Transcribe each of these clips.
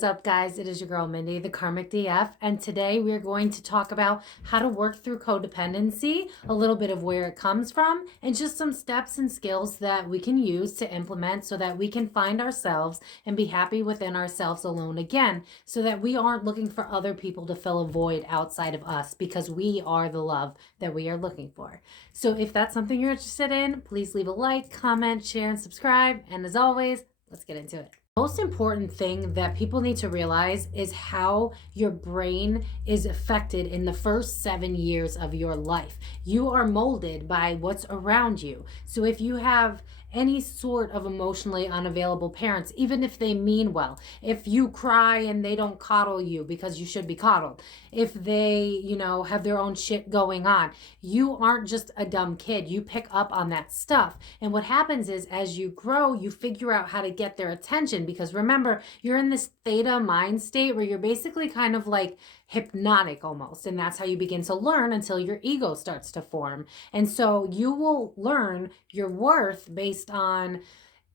What's up, guys? It is your girl Mindy, the Karmic DF, and today we are going to talk about how to work through codependency, a little bit of where it comes from, and just some steps and skills that we can use to implement so that we can find ourselves and be happy within ourselves alone again, so that we aren't looking for other people to fill a void outside of us, because we are the love that we are looking for. So if that's something you're interested in, please leave a like, comment, share, and subscribe. And as always, let's get into it. Most important thing that people need to realize is how your brain is affected in the first 7 years of your life. You are molded by what's around you. So if you have any sort of emotionally unavailable parents, even if they mean well, if you cry and they don't coddle you because you should be coddled, if they, have their own shit going on, you aren't just a dumb kid. You pick up on that stuff. And what happens is, as you grow, you figure out how to get their attention, because remember, you're in this theta mind state where you're basically kind of like hypnotic almost. And that's how you begin to learn until your ego starts to form. And so you will learn your worth based on,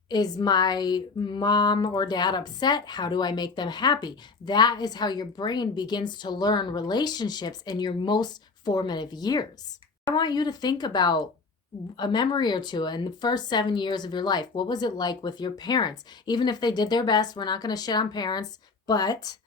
is my mom or dad upset? How do I make them happy? That is how your brain begins to learn relationships in your most formative years. I want you to think about a memory or two in the first 7 years of your life. What was it like with your parents? Even if they did their best, we're not going to shit on parents, but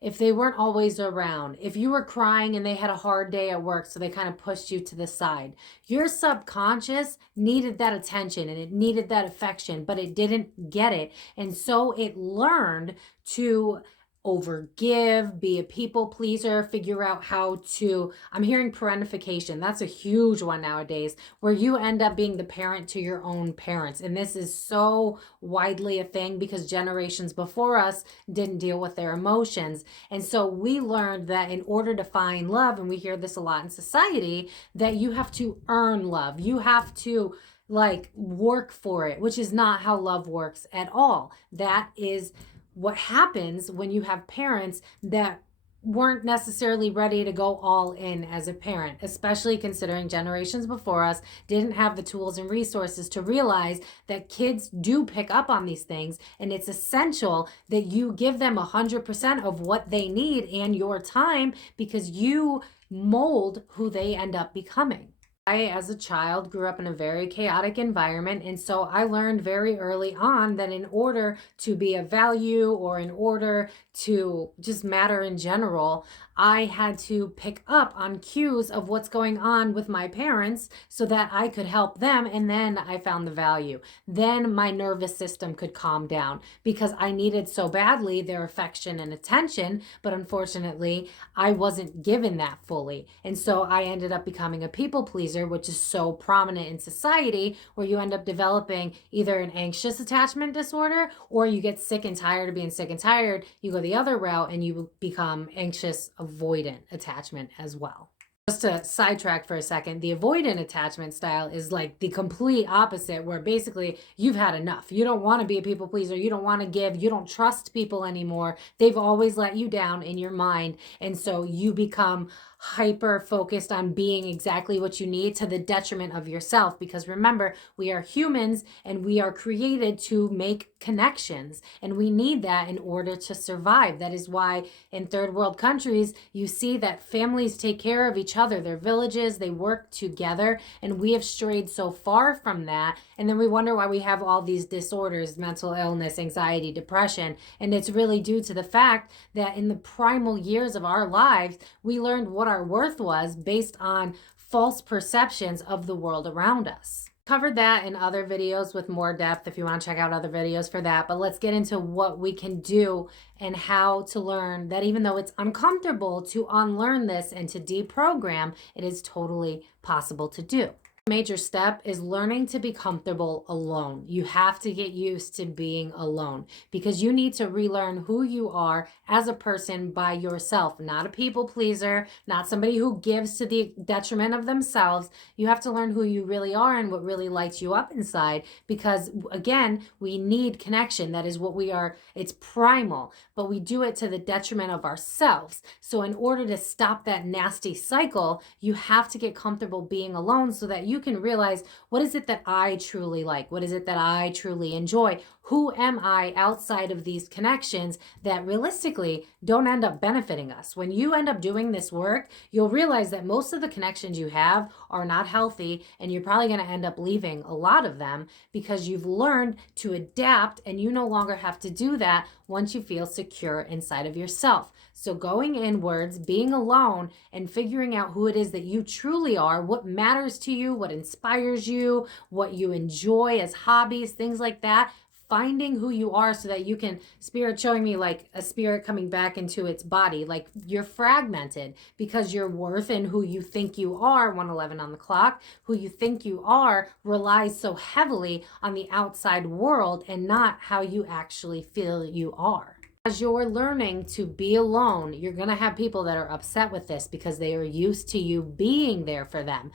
if they weren't always around, if you were crying and they had a hard day at work, so they kind of pushed you to the side, your subconscious needed that attention and it needed that affection, but it didn't get it. And so it learned to overgive, be a people pleaser, figure out how to, I'm hearing parentification. That's a huge one nowadays, where you end up being the parent to your own parents. And this is so widely a thing because generations before us didn't deal with their emotions. And so we learned that in order to find love, and we hear this a lot in society, that you have to earn love. You have to work for it, which is not how love works at all. That is what happens when you have parents that weren't necessarily ready to go all in as a parent, especially considering generations before us didn't have the tools and resources to realize that kids do pick up on these things, and it's essential that you give them 100% of what they need and your time, because you mold who they end up becoming. I, as a child, grew up in a very chaotic environment, and so I learned very early on that in order to be of value, or in order to just matter in general, I had to pick up on cues of what's going on with my parents so that I could help them, and then I found the value. Then my nervous system could calm down because I needed so badly their affection and attention, but unfortunately, I wasn't given that fully. And so I ended up becoming a people pleaser, which is so prominent in society, where you end up developing either an anxious attachment disorder, or you get sick and tired of being sick and tired. You go the other route and you become anxious avoidant attachment as well. Just to sidetrack for a second, the avoidant attachment style is like the complete opposite, where basically you've had enough. You don't want to be a people pleaser. You don't want to give. You don't trust people anymore. They've always let you down in your mind. And so you become hyper focused on being exactly what you need, to the detriment of yourself. Because remember, we are humans and we are created to make connections, and we need that in order to survive. That is why in third world countries, you see that families take care of each other, their villages, they work together, and we have strayed so far from that. And then we wonder why we have all these disorders, mental illness, anxiety, depression. And it's really due to the fact that in the primal years of our lives, we learned what our worth was based on false perceptions of the world around us. Covered that in other videos with more depth if you want to check out other videos for that. But let's get into what we can do and how to learn that even though it's uncomfortable to unlearn this and to deprogram, it is totally possible to do. Major step is learning to be comfortable alone. You have to get used to being alone, because you need to relearn who you are as a person by yourself, not a people pleaser, not somebody who gives to the detriment of themselves. You have to learn who you really are and what really lights you up inside, because again, we need connection. That is what we are. It's primal, but we do it to the detriment of ourselves. So in order to stop that nasty cycle, you have to get comfortable being alone so that you can realize, what is it that I truly like? What is it that I truly enjoy? Who am I outside of these connections that realistically don't end up benefiting us? When you end up doing this work, you'll realize that most of the connections you have are not healthy, and you're probably going to end up leaving a lot of them because you've learned to adapt, and you no longer have to do that once you feel secure inside of yourself. So going inwards, being alone, and figuring out who it is that you truly are, what matters to you, what inspires you, what you enjoy as hobbies, things like that. Finding who you are so that you can, spirit showing me like a spirit coming back into its body, like you're fragmented because your worth and who you think you are, 111 on the clock, who you think you are relies so heavily on the outside world and not how you actually feel you are. As you're learning to be alone, you're going to have people that are upset with this because they are used to you being there for them.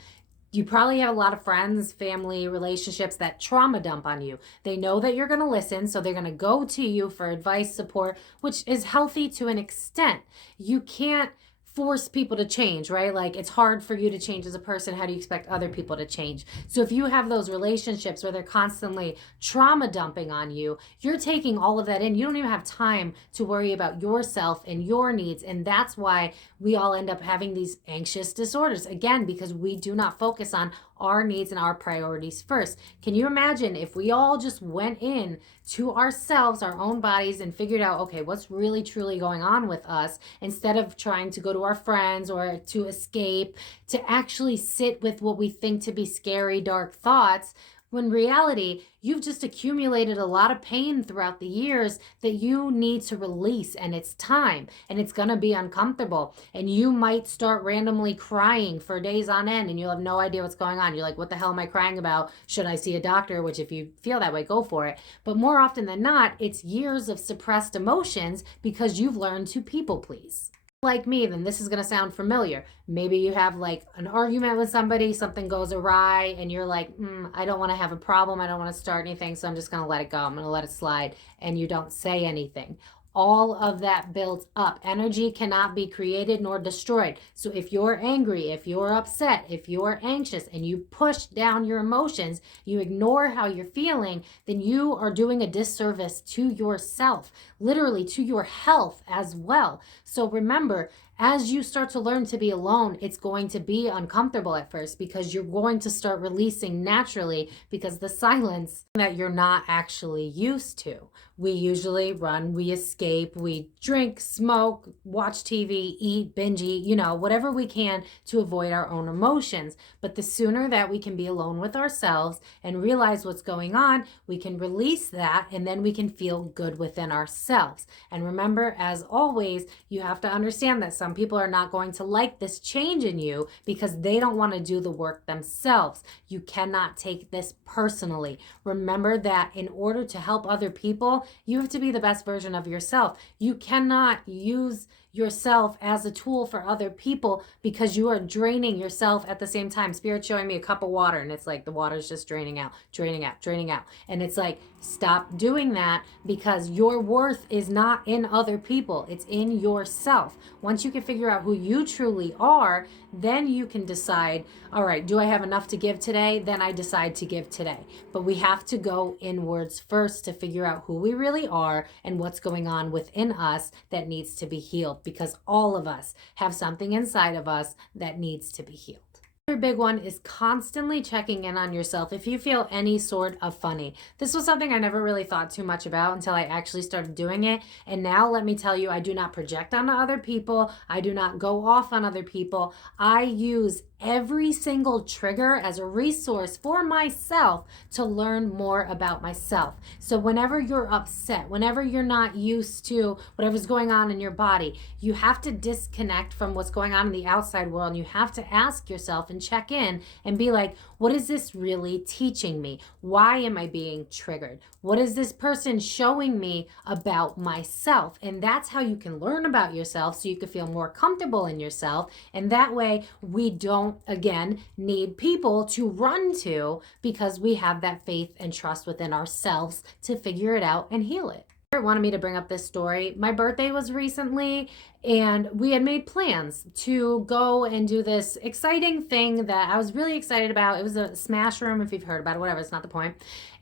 You probably have a lot of friends, family, relationships that trauma dump on you. They know that you're going to listen, so they're going to go to you for advice, support, which is healthy to an extent. You can't force people to change, right? Like, it's hard for you to change as a person. How do you expect other people to change? So if you have those relationships where they're constantly trauma dumping on you, you're taking all of that in. You don't even have time to worry about yourself and your needs. And that's why we all end up having these anxious disorders, again, because we do not focus on our needs and our priorities first. Can you imagine if we all just went in to ourselves, our own bodies, and figured out, okay, what's really truly going on with us, instead of trying to go to our friends or to escape, to actually sit with what we think to be scary, dark thoughts, when reality, you've just accumulated a lot of pain throughout the years that you need to release, and it's time, and it's going to be uncomfortable, and you might start randomly crying for days on end, and you'll have no idea what's going on. You're like, what the hell am I crying about? Should I see a doctor? Which, if you feel that way, go for it. But more often than not, it's years of suppressed emotions because you've learned to people please. Like me, then this is going to sound familiar. Maybe you have like an argument with somebody, something goes awry, and you're like, I don't want to have a problem. I don't want to start anything, so I'm just going to let it go. I'm going to let it slide. And you don't say anything. All of that builds up. Energy cannot be created nor destroyed. So if you're angry, if you're upset, if you're anxious, and you push down your emotions, you ignore how you're feeling, then you are doing a disservice to yourself, literally to your health as well. So remember, as you start to learn to be alone, it's going to be uncomfortable at first because you're going to start releasing naturally, because the silence that you're not actually used to. We usually run, we escape, we drink, smoke, watch TV, eat, binge eat, whatever we can to avoid our own emotions. But the sooner that we can be alone with ourselves and realize what's going on, we can release that, and then we can feel good within ourselves. And remember, as always, you have to understand that some people are not going to like this change in you because they don't want to do the work themselves. You cannot take this personally. Remember that in order to help other people, you have to be the best version of yourself. You cannot use yourself as a tool for other people because you are draining yourself at the same time. Spirit's showing me a cup of water, and it's like the water's just draining out, draining out, draining out. And it's like, stop doing that, because your worth is not in other people. It's in yourself. Once you can figure out who you truly are, then you can decide, all right, do I have enough to give today? Then I decide to give today. But we have to go inwards first to figure out who we really are and what's going on within us that needs to be healed, because all of us have something inside of us that needs to be healed. Another big one is constantly checking in on yourself if you feel any sort of funny. This was something I never really thought too much about until I actually started doing it. And now let me tell you, I do not project onto other people. I do not go off on other people. I use every single trigger as a resource for myself to learn more about myself. So whenever you're upset, whenever you're not used to whatever's going on in your body, you have to disconnect from what's going on in the outside world. And you have to ask yourself and check in and be like, what is this really teaching me? Why am I being triggered? What is this person showing me about myself? And that's how you can learn about yourself, so you can feel more comfortable in yourself. And that way we don't, again, need people to run to, because we have that faith and trust within ourselves to figure it out and heal it. Wanted me to bring up this story. My birthday was recently, and we had made plans to go and do this exciting thing that I was really excited about. It was a smash room, if you've heard about it, whatever, it's not the point.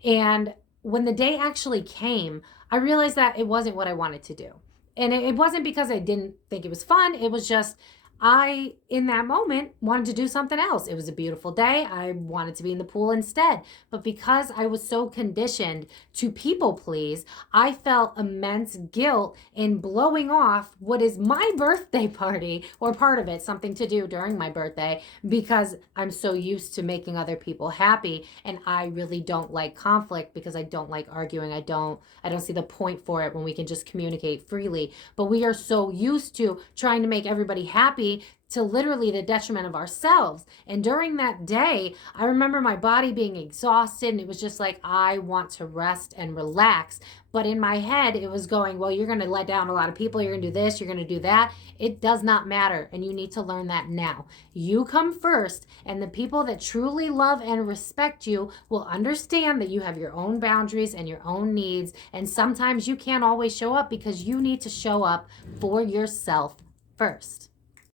And when the day actually came, I realized that it wasn't what I wanted to do. And it wasn't because I didn't think it was fun. It was just, I, in that moment, wanted to do something else. It was a beautiful day. I wanted to be in the pool instead. But because I was so conditioned to people please, I felt immense guilt in blowing off what is my birthday party, or part of it, something to do during my birthday, because I'm so used to making other people happy. And I really don't like conflict because I don't like arguing. I don't see the point for it when we can just communicate freely. But we are so used to trying to make everybody happy to literally the detriment of ourselves. And during that day, I remember my body being exhausted, and it was just like, I want to rest and relax. But in my head, it was going, well, you're going to let down a lot of people. You're going to do this. You're going to do that. It does not matter. And you need to learn that now. You come first, and the people that truly love and respect you will understand that you have your own boundaries and your own needs. And sometimes you can't always show up because you need to show up for yourself first.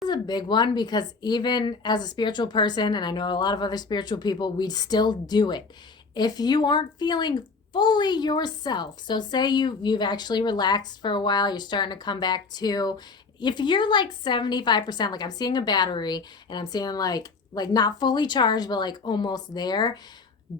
This is a big one because even as a spiritual person, and I know a lot of other spiritual people, we still do it. If you aren't feeling fully yourself, so say you've actually relaxed for a while, you're starting to come back to, if you're like 75%, like I'm seeing a battery and I'm seeing like not fully charged, but like almost there,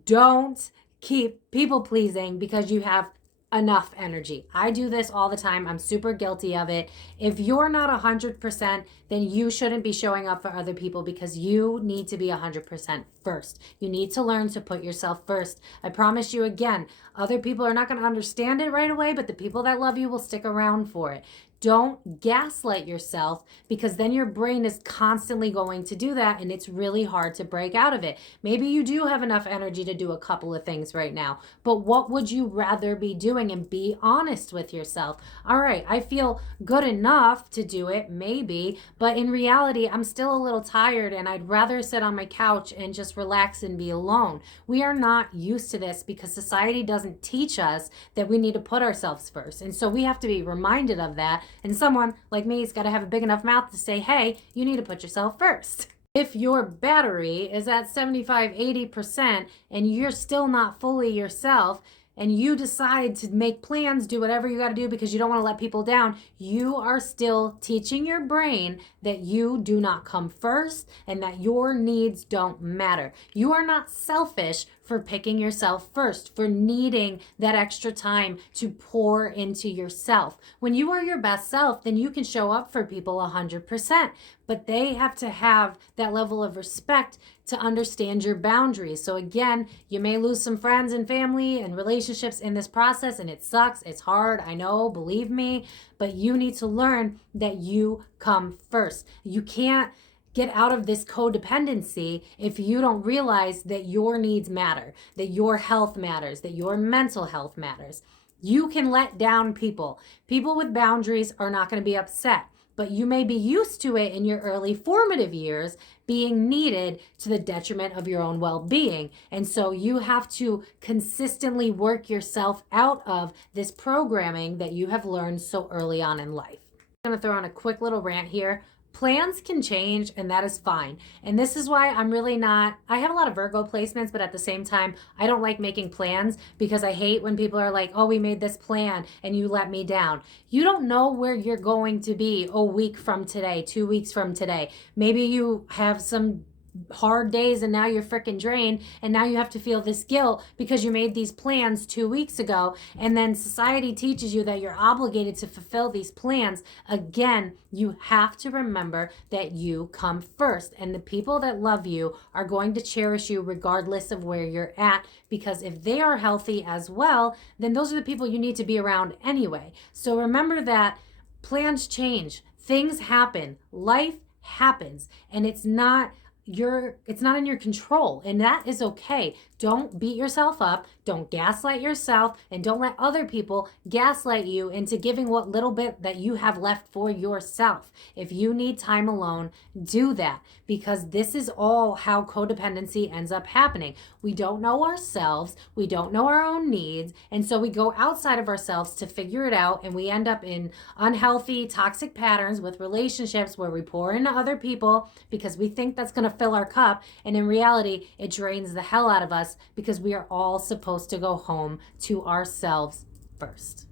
don't keep people pleasing because you have enough energy. I do this all the time. I'm super guilty of it. If you're not 100%, then you shouldn't be showing up for other people because you need to be 100% first. You need to learn to put yourself first. I promise you again, other people are not going to understand it right away, but the people that love you will stick around for it. Don't gaslight yourself because then your brain is constantly going to do that and it's really hard to break out of it. Maybe you do have enough energy to do a couple of things right now, but what would you rather be doing? And be honest with yourself. All right, I feel good enough to do it, maybe, but in reality, I'm still a little tired and I'd rather sit on my couch and just relax and be alone. We are not used to this because society doesn't teach us that we need to put ourselves first. And so we have to be reminded of that. And someone like me has got to have a big enough mouth to say, hey, you need to put yourself first. If your battery is at 75, 80% and you're still not fully yourself, and you decide to make plans, do whatever you got to do because you don't want to let people down, you are still teaching your brain that you do not come first and that your needs don't matter. You are not selfish for picking yourself first, for needing that extra time to pour into yourself. When you are your best self, then you can show up for people 100%, but they have to have that level of respect to understand your boundaries. So again, you may lose some friends and family and relationships in this process, and it sucks. It's hard. I know, believe me, but you need to learn that you come first. You can't get out of this codependency if you don't realize that your needs matter, that your health matters, that your mental health matters. You can let down people. People with boundaries are not going to be upset, but you may be used to it in your early formative years being needed to the detriment of your own well-being. And so you have to consistently work yourself out of this programming that you have learned so early on in life. I'm going to throw on a quick little rant here. Plans can change, and that is fine. And this is why I'm really not, I have a lot of Virgo placements, but at the same time, I don't like making plans because I hate when people are like, oh, we made this plan and you let me down. You don't know where you're going to be a week from today, 2 weeks from today. Maybe you have some hard days and now you're freaking drained and now you have to feel this guilt because you made these plans 2 weeks ago, and then society teaches you that you're obligated to fulfill these plans. Again, you have to remember that you come first, and the people that love you are going to cherish you regardless of where you're at, because if they are healthy as well, then those are the people you need to be around anyway. So remember that plans change, things happen, life happens, and it's not in your control, and that is okay. Don't beat yourself up, don't gaslight yourself, and don't let other people gaslight you into giving what little bit that you have left for yourself. If you need time alone, do that, because this is all how codependency ends up happening. We don't know ourselves, we don't know our own needs, and so we go outside of ourselves to figure it out, and we end up in unhealthy, toxic patterns with relationships where we pour into other people because we think that's going to fill our cup. And in reality, it drains the hell out of us because we are all supposed to go home to ourselves first.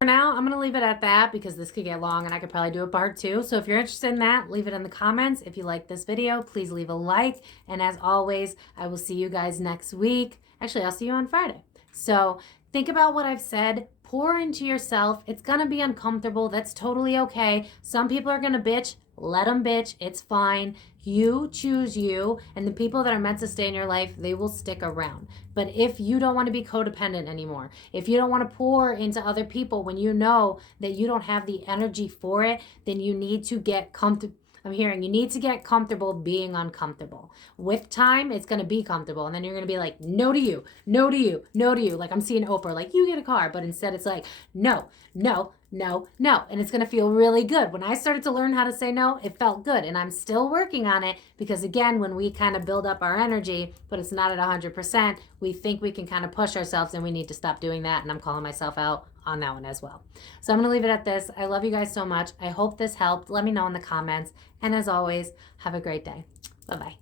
For now, I'm going to leave it at that because this could get long and I could probably do a part 2. So if you're interested in that, leave it in the comments. If you like this video, please leave a like. And as always, I will see you guys next week. Actually, I'll see you on Friday. So think about what I've said. Pour into yourself. It's going to be uncomfortable. That's totally okay. Some people are going to bitch. Let them bitch. It's fine. You choose you, and the people that are meant to stay in your life, they will stick around. But if you don't want to be codependent anymore, if you don't want to pour into other people when you know that you don't have the energy for it, then you need to get comfortable. I'm hearing you need to get comfortable being uncomfortable. With time, it's going to be comfortable. And then you're going to be like, no to you, no to you, no to you. Like I'm seeing Oprah, like you get a car. But instead it's like, no, no, no, no. And it's going to feel really good. When I started to learn how to say no, it felt good. And I'm still working on it because again, when we kind of build up our energy, but it's not at 100%, we think we can kind of push ourselves and we need to stop doing that. And I'm calling myself out on that one as well. So I'm going to leave it at this. I love you guys so much. I hope this helped. Let me know in the comments. And as always, have a great day. Bye-bye.